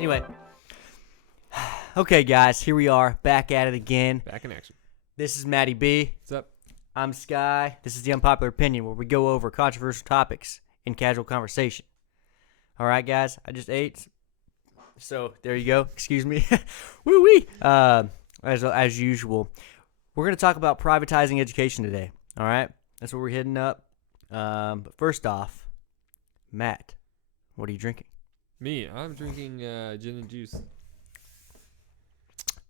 Anyway. Okay, guys, here we are, back at it again. Back in action. This is Matty B. What's up? I'm Sky. This is the Unpopular Opinion, where we go over controversial topics in casual conversation. All right, guys, I just ate, so there you go. Excuse me. Woo-wee. As usual, we're going to talk about privatizing education today. All right? That's what we're hitting up. But first off, Matt, what are you drinking? Me, I'm drinking gin and juice.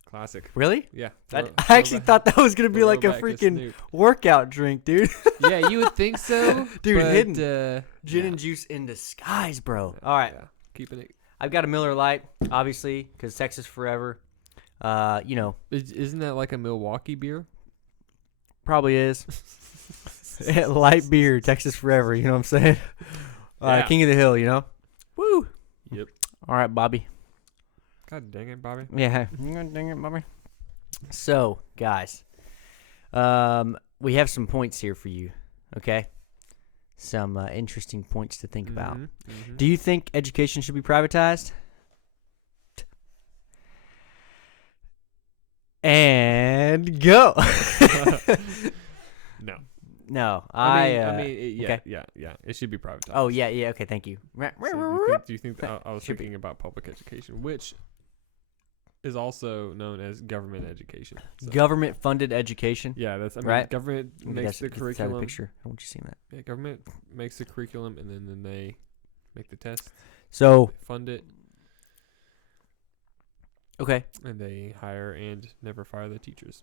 Classic. Really? Yeah. I actually thought that was going to be like a throwback to freaking Snoop. workout drink, dude. Yeah, you would think so. Dude, but, hidden. Gin Gin and juice in disguise, bro. All right. Yeah, keeping it. I've got a Miller Lite, obviously, because Texas forever. Isn't that like a Milwaukee beer? Probably is. Light beer, Texas forever, you know what I'm saying? Yeah. King of the Hill, you know? Woo! Yep. All right, Bobby. God dang it, Bobby. Yeah. Dang it, Bobby. So, guys, we have some points here for you, okay? Some interesting points to think about. Mm-hmm. Do you think education should be privatized? And go. No. No, yeah, okay. yeah. It should be privatized. Oh, yeah, okay, thank you. So do you think that I was Should be. thinking about public education, which is also known as government education. So, Government-funded education. yeah, that's I mean, Right. government Maybe makes the that's a curriculum. picture. I want you seeing that. Yeah, government makes the curriculum, and then they make the test, So, fund it, okay. and they hire and never fire the teachers.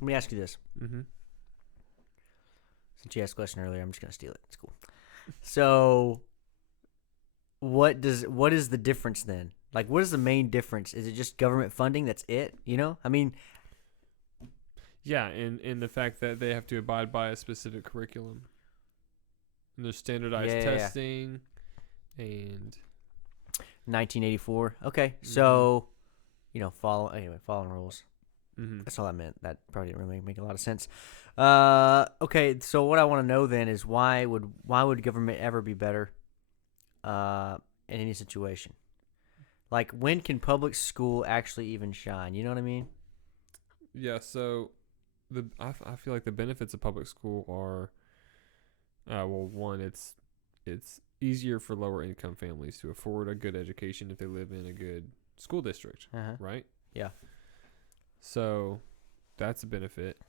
Let me ask you this. Mm-hmm. Since you asked a question earlier, I'm just going to steal it. It's cool. So, what is the difference then? Like, what is the main difference? Is it just government funding? That's it? You know? I mean, Yeah, and the fact that they have to abide by a specific curriculum, and there's standardized Yeah. testing, and 1984. Okay. So, following rules. mm-hmm. That's all I meant. That probably didn't really make a lot of sense. Okay, so what I want to know then is why would government ever be better in any situation? Like, when can public school actually even shine? You know what I mean? Yeah, so I feel like the benefits of public school are, one, it's easier for lower income families to afford a good education if they live in a good school district, Uh-huh. right? Yeah. So that's a benefit.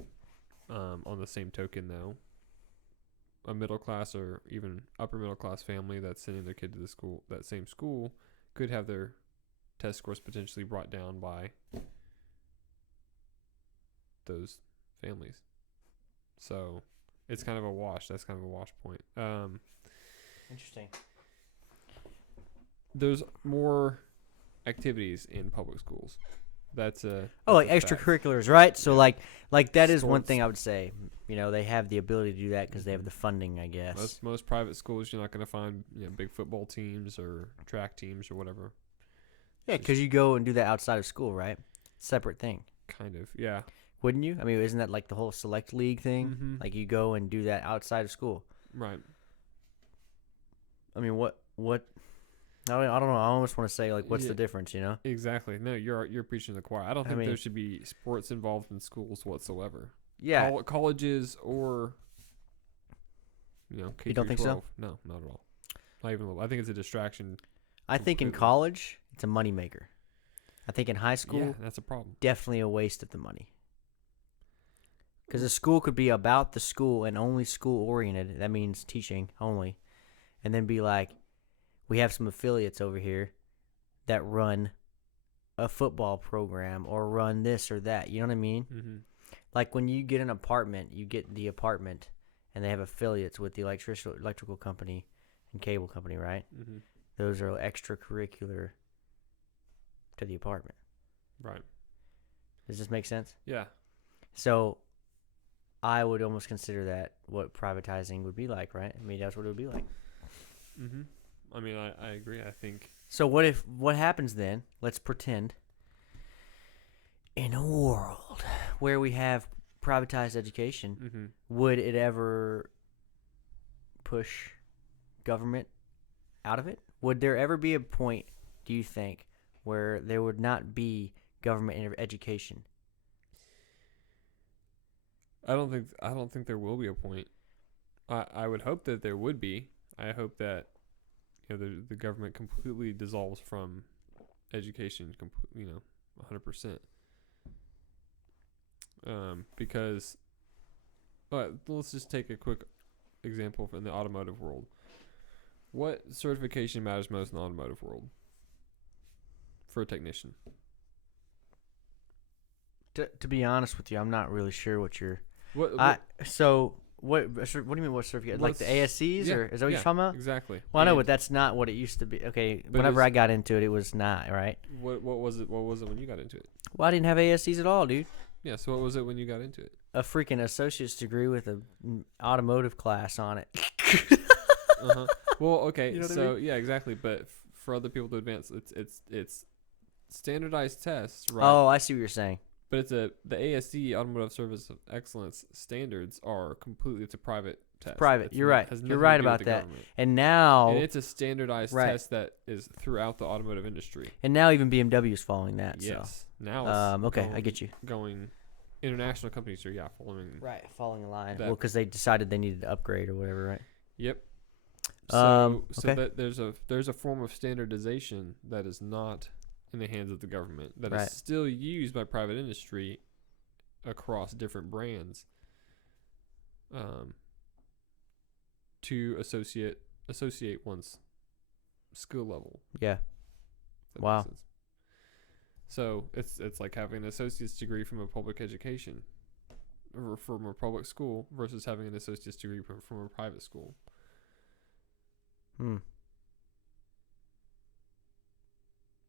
On the same token, though, a middle class or even upper middle class family that's sending their kid to that same school, could have their test scores potentially brought down by those families. So it's kind of a wash. That's kind of a wash point. Interesting. There's more activities in public schools. That's a Like that's a fact. extracurriculars, right? So Yeah. like that is one Sports. thing I would say. You know, they have the ability to do that because they have the funding, I guess. Most private schools, you're not going to find big football teams or track teams or whatever. Yeah, because you go and do that outside of school, right? Separate thing. Kind of, yeah. Wouldn't you? I mean, isn't that like the whole select league thing? Mhm. Like, you go and do that outside of school. Right. I mean, what? I don't know. I almost want to say, like, what's Yeah. the difference, you know? Exactly. No, you're preaching to the choir. I don't think mean- there should be sports involved in schools whatsoever. Yeah. Colleges or K You don't think so? 12. No, not at all. Not even a little. I think it's a distraction. I think in completely. college, it's a moneymaker. I think in high school, Yeah, that's a problem. definitely a waste of the money. Because the school could be about the school and only school oriented. That means teaching only. And then be like, we have some affiliates over here that run a football program or run this or that. You know what I mean? Mm-hmm. Like, when you get an apartment, you get the apartment and they have affiliates with the electrical company and cable company, right? Mm-hmm. Those are extracurricular to the apartment. Right. Does this make sense? Yeah. So I would almost consider that what privatizing would be like, right? I mean, that's what it would be like. Mm-hmm. I mean, I agree. I think. So what happens then? Let's pretend in a world where we have privatized education, Mm-hmm. would it ever push government out of it? Would there ever be a point, do you think, where there would not be government in education? I don't think there will be a point. I would hope that there would be. I hope that the government completely dissolves from education, 100%. Because let's just take a quick example from the automotive world. What certification matters most in the automotive world for a technician? To be honest with you, I'm not really sure what you're. What So what do you mean? What certificate? Like the ASCs, or is that what you're talking about? Exactly. Well, I know, but that's not what it used to be. Okay, But whenever I got into it, it was not right. What was it? What was it when you got into it? Well, I didn't have ASCs at all, dude. Yeah. So what was it when you got into it? A freaking associate's degree with a automotive class on it. Well, okay. You know what I So yeah, exactly. But for other people to advance, it's standardized tests, right? Oh, I see what you're saying. But it's the ASC Automotive Service of Excellence standards are completely, it's a private test. Private. It's You're not- right. has You're nothing right to do with about the that. government. And now, And it's a standardized Right. test that is throughout the automotive industry. even BMW is following that. Yes. Now So, it's okay, I get you. going international companies are following. Right, following a line. That- Well, because they decided they needed to upgrade or whatever, right? Yep. So Okay. that there's a form of standardization that is not in the hands of the government, that Right. is still used by private industry across different brands, to associate one's skill level. Yeah. If that Wow. makes sense. So it's like having an associate's degree from a public education or from a public school versus having an associate's degree from a private school. Hmm.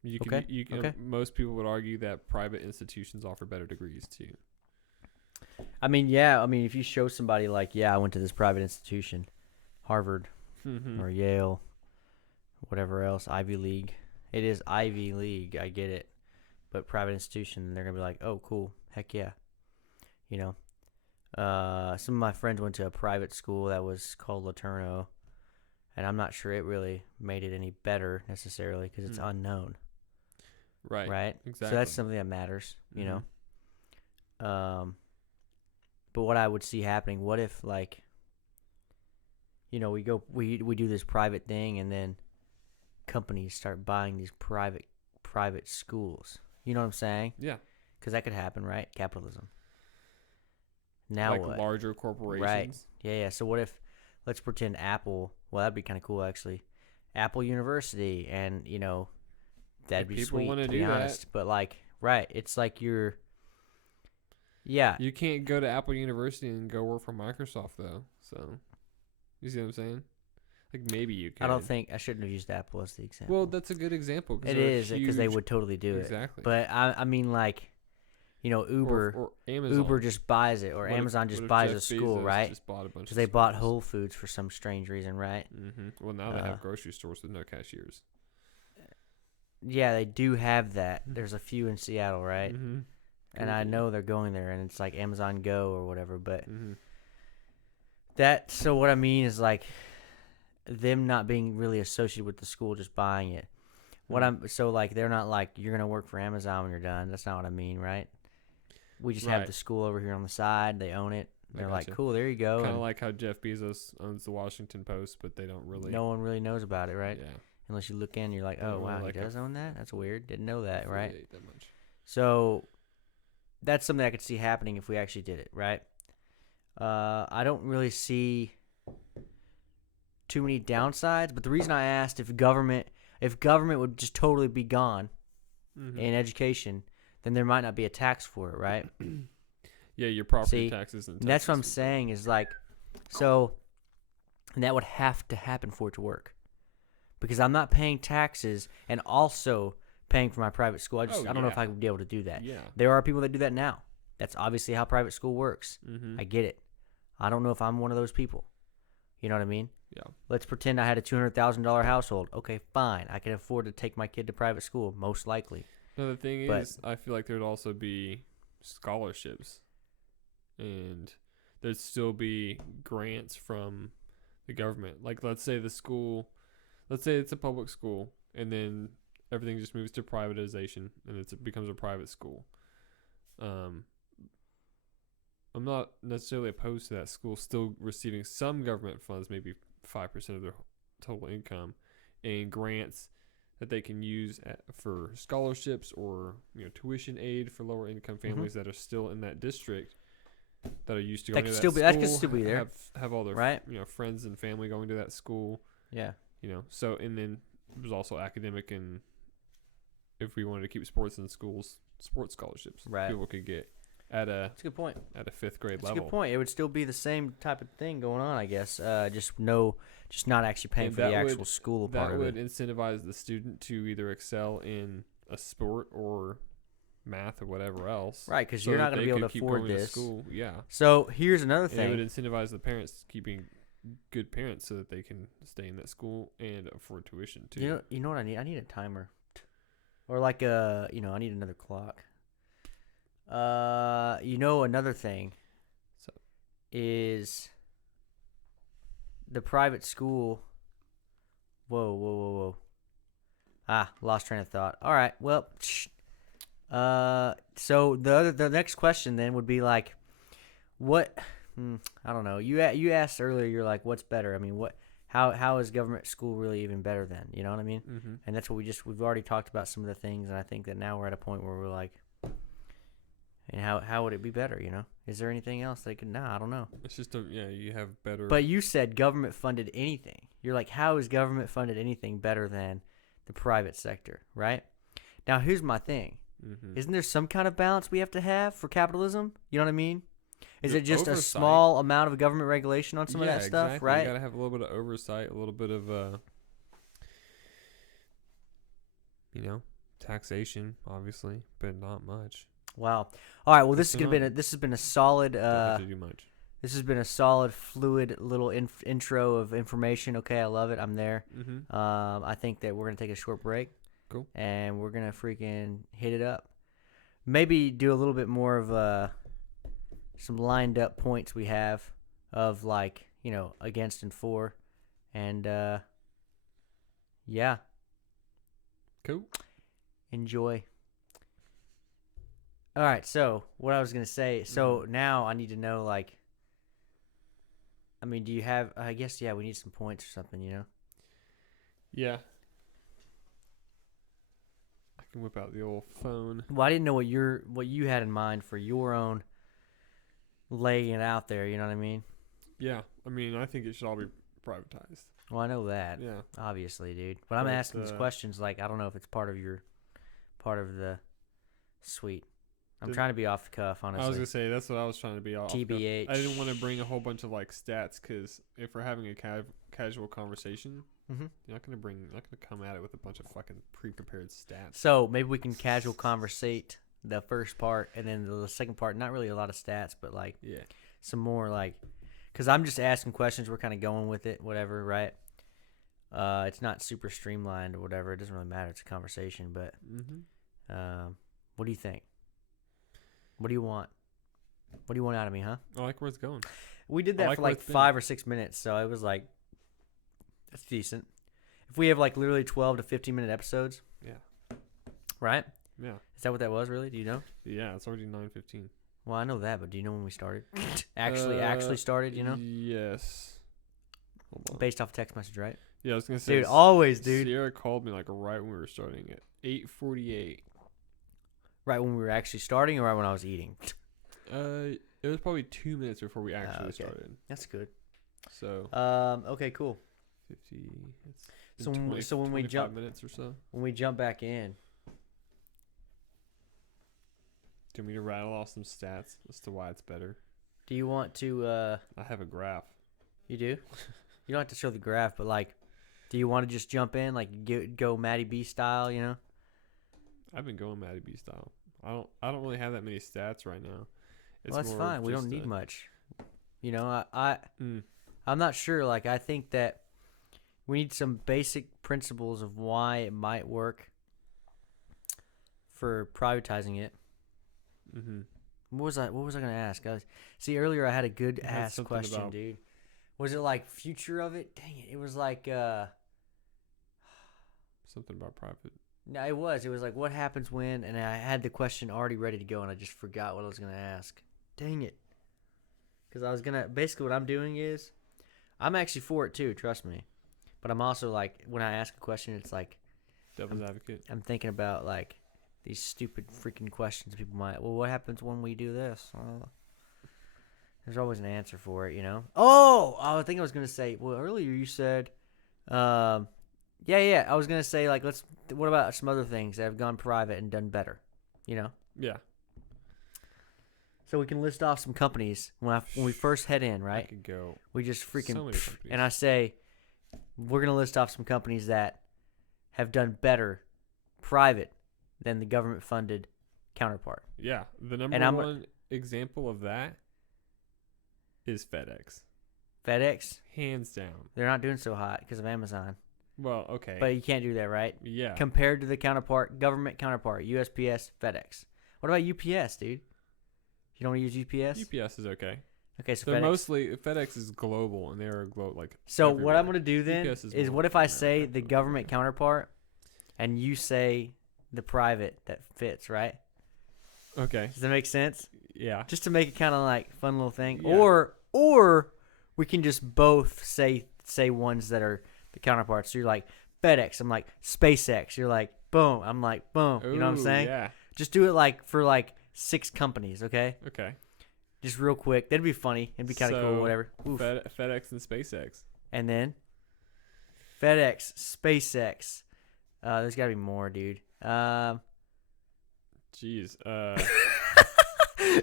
You can, Okay, you can, okay. Most people would argue that private institutions offer better degrees too. I mean, yeah. I mean, if you show somebody like, I went to this private institution, Harvard or Yale, whatever else, Ivy League. It is Ivy League. I get it. But private institution, they're going to be like, oh, cool. Heck yeah. Some of my friends went to a private school that was called Laterno, and I'm not sure it really made it any better necessarily because it's unknown. Right. Right? Exactly. So that's something that matters, you know? But what I would see happening, what if, like, we do this private thing, and then companies start buying these private schools. You know what I'm saying? Yeah. Because that could happen, right? Capitalism. Now like what? larger corporations. Right. Yeah. So what if, let's pretend Apple, well, that'd be kind of cool, actually. Apple University, and, that'd If be people sweet, wanna to do be that. honest. But, like, right, it's like yeah. You can't go to Apple University and go work for Microsoft though. So, you see what I'm saying? Like maybe you can. I don't think, I shouldn't have used Apple as the example. Well, that's a good example. It is, because they would totally do it. Exactly. But, I mean, like, Uber. or Amazon. Uber just buys it, or What if- Amazon what just if buys Jeff a school, Bezos right? Just bought a bunch Because of they bought schools? Whole Foods for some strange reason, right? Well, now they have grocery stores with no cashiers. Yeah, they do have that. There's a few in Seattle, right? Mm-hmm. And I know they're going there, and it's like Amazon Go or whatever. But Mm-hmm. so what I mean is, like, them not being really associated with the school, just buying it. They're not like, you're gonna work for Amazon when you're done. That's not what I mean, right? We just have Right. the school over here on the side. They own it. I They're like, gotcha. cool, there you go. Kind of And like how Jeff Bezos owns the Washington Post, but they don't really. no one really knows about it, right? Yeah. Unless you look in, you're like, They oh don't really wow, like he a does own that. That's weird. Didn't know that, right? affiliate that much. So that's something I could see happening if we actually did it, right? I don't really see too many downsides, but the reason I asked if government would just totally be gone Mm-hmm. in education, then there might not be a tax for it, right? Yeah, your property See, taxes and And that's what I'm taxes. saying is, like, and that would have to happen for it to work, because I'm not paying taxes and also paying for my private school. I don't know if yeah. I would be able to do that. Yeah. There are people that do that now. That's obviously how private school works. Mm-hmm. I get it. I don't know if I'm one of those people. You know what I mean? Yeah. Let's pretend I had a $200,000 household. Okay, fine. I can afford to take my kid to private school, most likely. No, the thing But- is, I feel like there'd also be scholarships, and there'd still be grants from the government. Like, let's say it's a public school, and then everything just moves to privatization, and it becomes a private school. I'm not necessarily opposed to that school still receiving some government funds, maybe 5% of their total income, and grants that they can use for scholarships or tuition aid for lower income families that are still in that district, that are used to going to that school. That could still be there. Have all their right? Friends and family going to that school. Yeah. So, and then there's also academic, and if we wanted to keep sports in schools, sports scholarships people could get at That's a good point. At a 5th grade That's level. a good point. It would still be the same type of thing going on, I guess. Just not actually paying for the actual school part of it. That would incentivize the student to either excel in a sport or math or whatever else. Right, because you're not going to be able to afford this. School. Yeah. So here's another thing. And it would incentivize the parents keeping good parents so that they can stay in that school and afford tuition too. You know what I need? I need a timer, or like I need another clock. Another thing is the private school. Whoa. Lost train of thought. All right. Well, so the next question then would be like, what? I don't know. You asked earlier. You're like, what's better? I mean, how is government school really even better then? You know what I mean? Mm-hmm. And that's what we've already talked about some of the things, and I think that now we're at a point where we're like, and how would it be better? Is there anything else they could? I don't know. It's just you have better. But you said government funded anything. You're like, how is government funded anything better than the private sector, right? Now here's my thing. Mm-hmm. Isn't there some kind of balance we have to have for capitalism? You know what I mean? Is it just oversight. a small amount of government regulation on some of that stuff, exactly. right? You gotta have a little bit of oversight, a little bit of taxation, obviously, but not much. Wow. All right. Well, this has been a solid. Don't have to do much. This has been a solid, fluid little intro of information. Okay, I love it. I'm there. Mm-hmm. I think that we're gonna take a short break. Cool. And we're gonna freaking hit it up. Maybe do a little bit more of some lined up points we have of against and for, and yeah. Cool. Enjoy. All right, so what I was going to say, now I need to know, do you have, I guess, we need some points or something, Yeah. I can whip out the old phone. Well, I didn't know what you had in mind for your own laying it out there, you know what I mean? Yeah, I think it should all be privatized. Well, I know that, obviously, dude. But I'm asking these questions I don't know if it's part of the suite. I'm trying to be off the cuff, honestly. I was going to say, that's what I was trying to be off. TBH. I didn't want to bring a whole bunch of stats, because if we're having a casual conversation, mm-hmm. you're not going to come at it with a bunch of fucking pre-prepared stats. So maybe we can casual conversate the first part, and then the second part, not really a lot of stats, but some more because I'm just asking questions. We're kind of going with it, whatever, right? It's not super streamlined or whatever. It doesn't really matter. It's a conversation, but what do you think? What do you want? What do you want out of me, huh? I like where it's going. We did that for 5 or 6 minutes, so it was that's decent. If we have literally 12 to 15-minute episodes, right? Yeah. Is that what that was, really? Do you know? Yeah, it's already 9:15. Well, I know that, but do you know when we started? actually started, Yes. Hold on. Based off text message, right? Yeah, I was going to say. Dude, always, dude. Sierra called me right when we were starting at 8:48. Right when we were actually starting, or right when I was eating? It was probably 2 minutes before we actually started. That's good. So. Okay, cool. 50. So when we jump minutes or so. When we jump back in. Do you want me to rattle off some stats as to why it's better? Do you want to? I have a graph. You do? You don't have to show the graph, but do you want to just jump in, go Matty B style? I've been going Matty B style. I don't really have that many stats right now. Well, that's fine. We don't need much. I'm not sure. I think that we need some basic principles of why it might work for privatizing it. Mm-hmm. What was I going to ask? See, earlier I had a good ass question, dude. Was it like future of it? Dang it! It was like Something about private. no, it was. It was like what happens when, and I had the question already ready to go, and I just forgot what I was gonna ask. Dang it! Because I was gonna basically what I'm doing is, I'm actually for it too. Trust me, but I'm also like when I ask a question, it's like Devil's advocate. I'm thinking about like these stupid freaking questions people might. Well, what happens when we do this? There's always an answer for it, you know. Oh, I think I was gonna say. Well, earlier you said, yeah. I was gonna say like let's. What about some other things that have gone private and done better? You know. Yeah. So we can list off some companies when we first head in, I right? could go. We just freaking So many companies. and I say we're gonna list off some companies that have done better private than the government funded counterpart. Yeah. The number And one example of that is FedEx. FedEx, Hands down. they're not doing so hot because of Amazon. Well, okay. But you can't do that, right? yeah. Compared to the counterpart, government counterpart, USPS, FedEx. What about UPS, dude? You don't want to use UPS? UPS is okay. Okay, so They're FedEx. mostly FedEx is global and they're like. So everywhere. what I'm gonna do then UPS is more what if I American say the than government everywhere. counterpart, and you say the private that fits, right? Okay. Does that make sense? Yeah. Just to make it kind of like fun little thing, Yeah. or we can just both say ones that are the counterparts. So you're like FedEx, I'm like SpaceX. You're like boom, I'm like boom. You know what I'm Ooh, saying? Yeah. Just do it like for like 6 companies, okay? Okay. Just real quick. That'd be funny. It'd be kind of cool. So, Whatever. Oof. FedEx and SpaceX. And then FedEx, SpaceX. There's got to be more, dude. Jeez.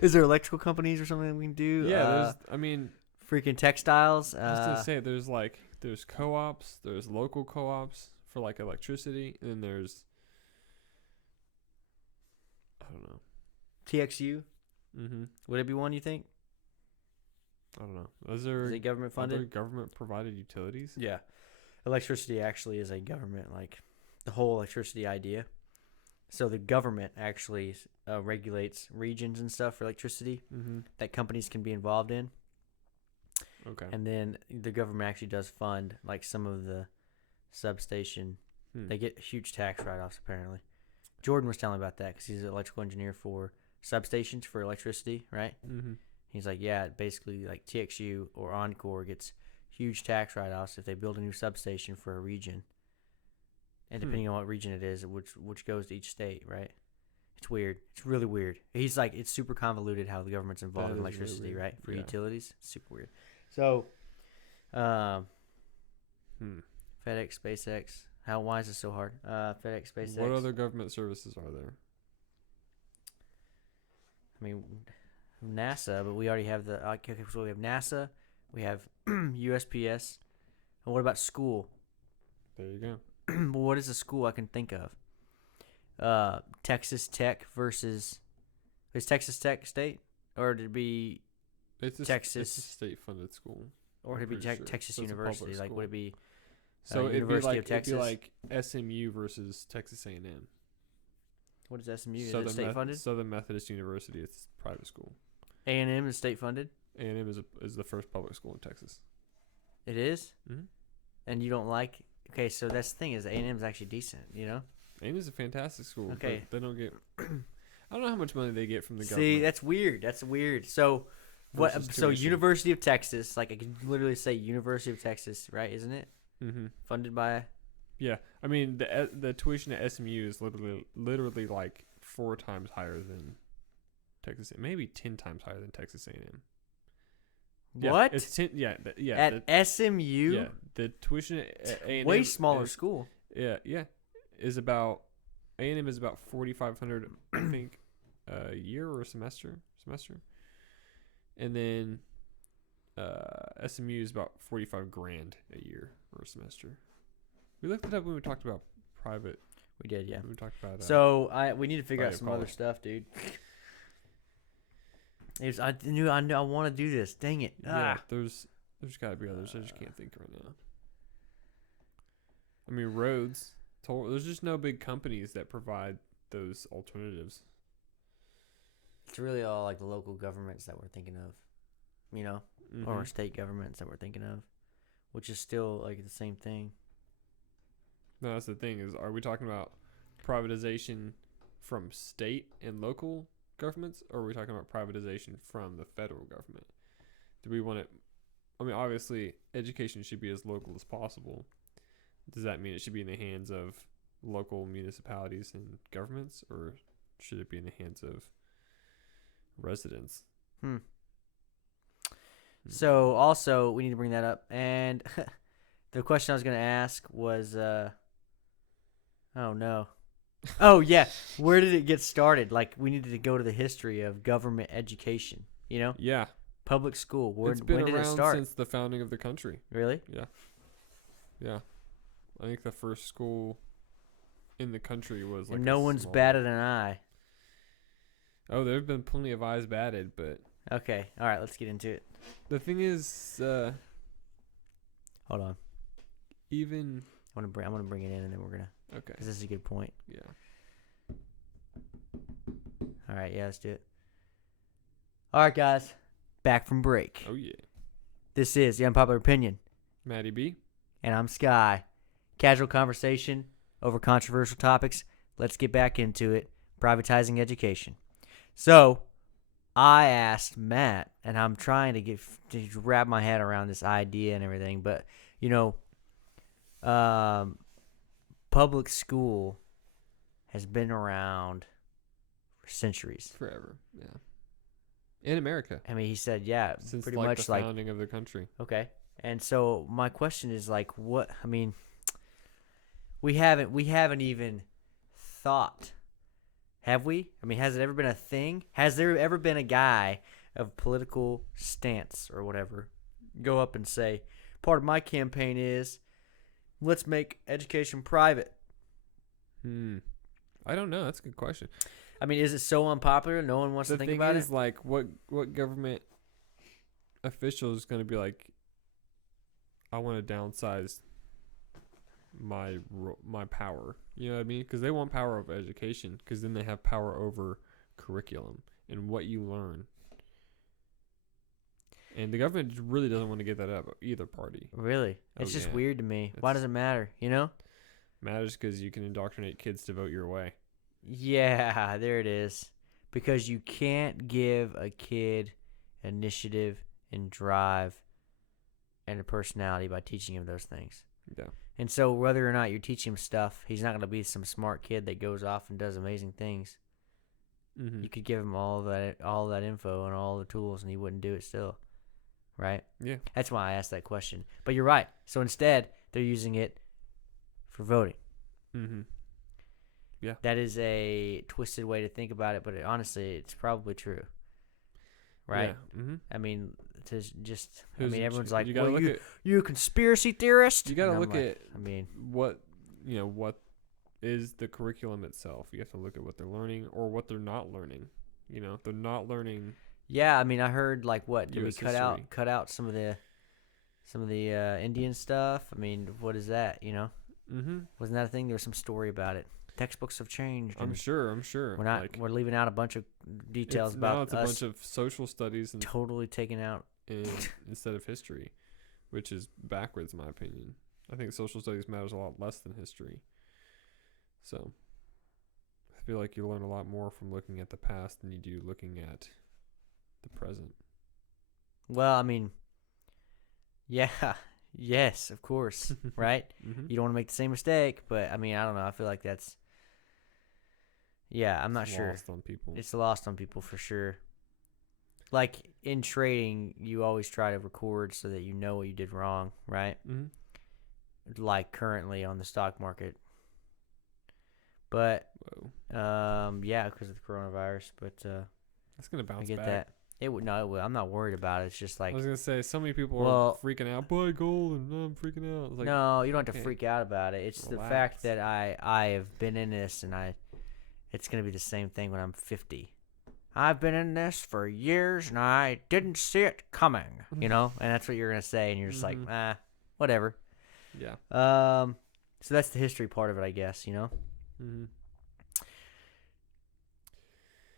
Is there electrical companies or something that we can do? Yeah. There's. I mean, freaking textiles. I was gonna say there's co-ops. There's local co-ops for like electricity, and then there's. I don't know. TXU. Mm-hmm. Would it be one you think? I don't know. Is there Is it government other funded? government provided utilities? Yeah. Electricity actually is a government, like the whole electricity idea. So the government actually regulates regions and stuff for electricity Mm-hmm. that companies can be involved in. Okay. And then the government actually does fund like some of the substation. They get huge tax write-offs apparently. Jordan was telling me about that because he's an electrical engineer for substations for electricity, right? Mm-hmm. He's like, yeah, basically like TXU or Encore gets huge tax write-offs if they build a new substation for a region. And depending on what region it is, which goes to each state, right? It's weird. It's really weird. He's like, it's super convoluted how the government's involved That in is really electricity, weird. right? For Yeah. utilities. It's super weird. So, FedEx, SpaceX. Why is it so hard? FedEx, SpaceX. What other government services are there? I mean, NASA, but we already have the. Okay, so we have NASA, we have USPS, and what about school? There you go. Well, what is a school I can think of? Texas Tech versus. Is Texas Tech state, or did it be, It's a Texas- state-funded school. or would it be pretty sure. Texas So it's a public University? Like, would school. it be? So it'd be University of like it'd be Texas? like SMU versus Texas A&M. What is SMU? Is it state funded? Southern Methodist University. It's a private school. A&M is state funded. A&M is the first public school in Texas. It is, Mm-hmm. and you don't like. Okay, so that's the thing is A&M is actually decent. You know. A&M is a fantastic school. Okay. But they don't get. I don't know how much money they get from the See, government. that's weird. That's weird. So, what? Versus So, tuition. University of Texas, like I could literally say University of Texas, right? Isn't it Mm-hmm. funded by? Yeah, I mean the tuition at SMU is literally like 4 times higher than Texas, maybe 10 times higher than Texas A&M. Yeah, What? It's 10. Yeah, yeah. At SMU? Yeah, the tuition at A&M Way smaller is- school. Yeah, is about A&M is about 4,500, I think, a year or a semester, and then SMU is about 45 grand a year or a semester. We looked it up when we talked about private. We did, yeah. When we talked about So we need to figure out private some other college. stuff, dude. I knew I want to do this. Dang it! yeah, Ah. there's got to be others. I just can't think right now. I mean, roads. There's just no big companies that provide those alternatives. It's really all like the local governments that we're thinking of. you know, Mm-hmm. or state governments that we're thinking of, which is still like the same thing. No, that's the thing is, are we talking about privatization from state and local governments, or are we talking about privatization from the federal government? Do we want it? I mean, obviously, education should be as local as possible. Does that mean it should be in the hands of local municipalities and governments, or should it be in the hands of residents? So also we need to bring that up. And the question I was going to ask was, oh no. Oh yeah. Where did it get started? Like we needed to go to the history of government education, you know, Yeah, public school. it's been When did it around start? since the founding of the country. Really? Yeah, I think the first school in the country was like And no one's batted an eye. Oh, there have been plenty of eyes batted, but Okay. All right. Let's get into it. the thing is, Hold on. even I'm gonna bring it in, and then we're gonna. okay, Cause this is a good point. yeah, All right. Yeah. Let's do it. All right, guys. Back from break. oh yeah, This is the Unpopular Opinion, Maddie B. and I'm Sky. Casual conversation over controversial topics. Let's get back into it. Privatizing education. So, I asked Matt, and I'm trying to wrap my head around this idea and everything, but you know, public school has been around for centuries. Forever, yeah, in America I mean, he said, yeah, since pretty like much the like founding of the country. okay. And so my question is like, what? I mean, we haven't even thought, have we? I mean, has it ever been a thing? Has there ever been a guy of political stance or whatever go up and say, part of my campaign is let's make education private? I don't know. That's a good question. I mean, is it so unpopular? No one wants The to think thing about is, it. like, what government official is going to be like, I want to downsize my power. You know what I mean? Because they want power over education. Because then they have power over curriculum and what you learn. And the government really doesn't want to get that up either party. Really, Oh, it's just yeah. weird to me. Why does it matter? You know? Matters because you can indoctrinate kids to vote your way. Yeah, there it is. Because you can't give a kid initiative and drive and a personality by teaching him those things. Yeah. And so whether or not you're teaching him stuff, he's not going to be some smart kid that goes off and does amazing things. Mm-hmm. You could give him all that info and all the tools, and he wouldn't do it still. Right? Yeah. That's why I asked that question. But you're right. So instead, they're using it for voting. Mm-hmm. Yeah. That is a twisted way to think about it, but honestly, it's probably true. Right? Yeah. Mm-hmm. I mean, everyone's like, you gotta well, look you a conspiracy theorist? You gotta And I'm look like, at I mean, what is the curriculum itself. You have to look at what they're learning or what they're not learning. You know, if they're not learning. yeah, I mean, I heard like what did we US cut out some of the Indian stuff? I mean, what is that? You know, Mm-hmm. wasn't that a thing? There was some story about it. Textbooks have changed. I'm and sure. We're leaving out a bunch of details about it's a bunch of social studies and totally taking out. instead of history, which is backwards in my opinion. I think social studies matters a lot less than history. So I feel like you learn a lot more from looking at the past than you do looking at the present. Well, I mean, yeah, yes, of course, right? Mm-hmm. You don't want to make the same mistake, but I mean, I don't know. I feel like that's, yeah, I'm not sure. Lost on people. It's lost on people for sure. Like in trading, you always try to record so that you know what you did wrong, right? Mm-hmm. Like currently on the stock market. But, yeah, because of the coronavirus. But That's gonna bounce I get back. that. It would I'm not worried about it. It's just like, I was gonna say so many people Well- are freaking out. Buy gold, and I'm freaking out. It's like, no, you don't have to okay. freak out about it. It's the Relax. fact that I have been in this, and it's gonna be the same thing when I'm 50. I've been in this for years, and I didn't see it coming. You know, and that's what you're gonna say, and you're just Mhm. like, whatever. Yeah. So that's the history part of it, I guess. You know. Mm-hmm.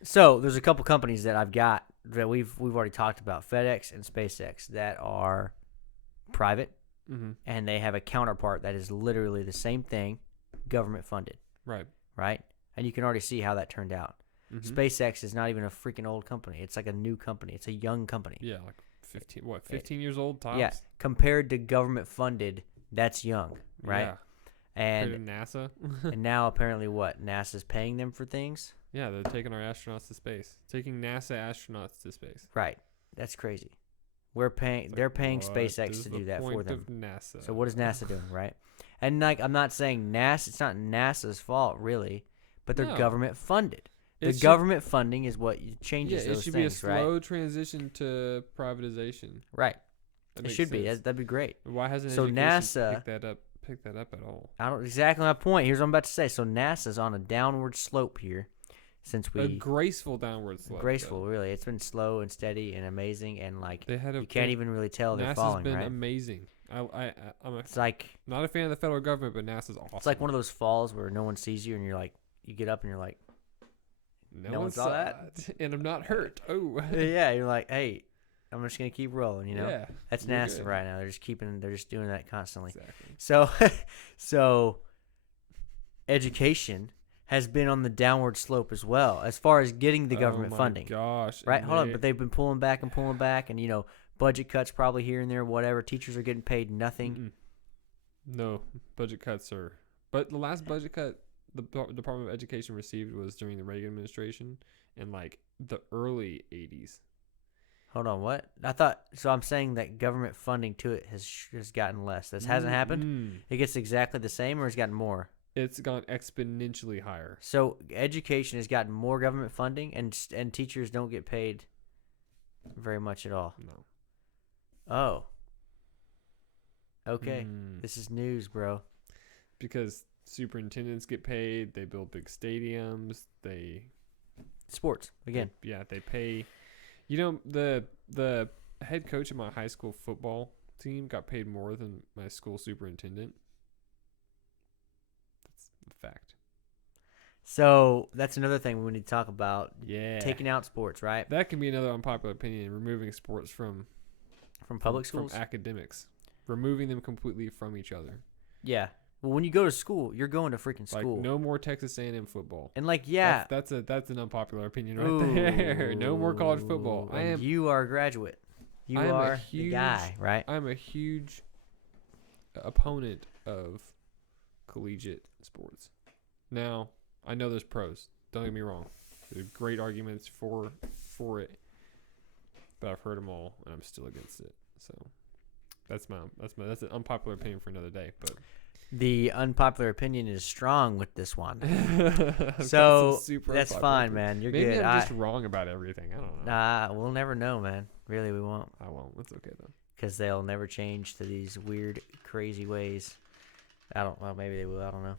So there's a couple companies that I've got that we've already talked about, FedEx and SpaceX, that are private, and they have a counterpart that is literally the same thing, government funded. Right. Right? And you can already see how that turned out. SpaceX is not even a freaking old company. It's like a new company. It's a young company. Yeah, like 15 years old tops? Yeah, compared to government funded, that's young, right? Yeah. And Compared to NASA. and now apparently what? NASA's paying them for things? Yeah, they're taking our astronauts to space. Taking NASA astronauts to space. Right. That's crazy. They're paying SpaceX to do that for them. Of NASA? So what is NASA doing, right? And like I'm not saying NASA, it's not NASA's fault really, but they're government funded. The government funding is what changes those things, right? It should be a slow transition to privatization. Right. It should be. That'd be great. Why hasn't so education NASA picked that up at all? I don't exactly my point. Here's what I'm about to say. So NASA's on a downward slope here since a graceful downward slope. Graceful, really. It's been slow and steady and amazing, and like you can't even really tell they're NASA's falling. been right? Amazing. It's like not a fan of the federal government, but NASA's awesome. It's like one of those falls where no one sees you, and you're like, you get up and you're like, no one saw that, and I'm not hurt. Oh, yeah. You're like, hey, I'm just gonna keep rolling. You know, yeah, that's NASA good. Right now. They're just doing that constantly. Exactly. So education has been on the downward slope as well, as far as getting the government funding. Gosh, right? Hold on, but they've been pulling back, and budget cuts probably here and there, whatever. Teachers are getting paid nothing. No budget cuts are. But the last budget cut the Department of Education received was during the Reagan administration in like the early 80s. Hold on, what? I thought so. I'm saying that government funding to it has gotten less. This hasn't happened. It gets exactly the same, or has gotten more. It's gone exponentially higher. So education has gotten more government funding, and teachers don't get paid very much at all. No. Oh. Okay. This is news, bro. Because superintendents get paid. They build big stadiums. Sports again. They pay. The head coach of my high school football team got paid more than my school superintendent. That's a fact. So that's another thing we need to talk about. Yeah. Taking out sports, right? That can be another unpopular opinion. Removing sports from public schools? From academics. Removing them completely from each other. Yeah. Well, when you go to school, you're going to freaking school. Like no more Texas A&M football. And like, yeah, that's an unpopular opinion right there. No more college football. You are a graduate. You are the guy, right? I'm a huge opponent of collegiate sports. Now, I know there's pros. Don't get me wrong. There's great arguments for it, but I've heard them all, and I'm still against it. So that's an unpopular opinion for another day, but. The unpopular opinion is strong with this one. So that's fine, man. You're Maybe good. I'm just wrong about everything. I don't know. We'll never know, man. Really, we won't. I won't. That's okay, though. Because they'll never change to these weird, crazy ways. Well, maybe they will. I don't know.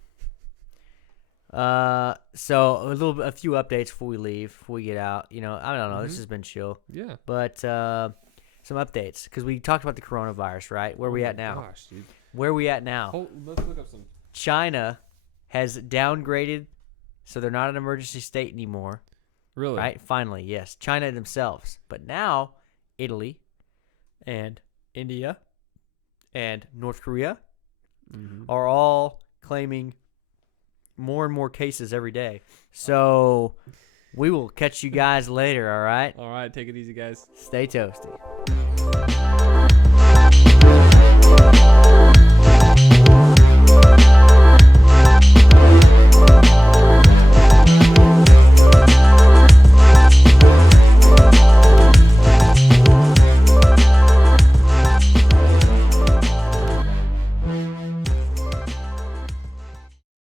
So a few updates before we leave, before we get out. I don't know. This has been chill. Yeah. But some updates, because we talked about the coronavirus, right? Where are we at now? Gosh, dude. Where are we at now? Let's look up some. China has downgraded, so they're not an emergency state anymore. Really? Right? Finally, yes. China themselves. But now, Italy and India and North Korea are all claiming more and more cases every day. So we will catch you guys later, all right? All right, take it easy, guys. Stay toasty.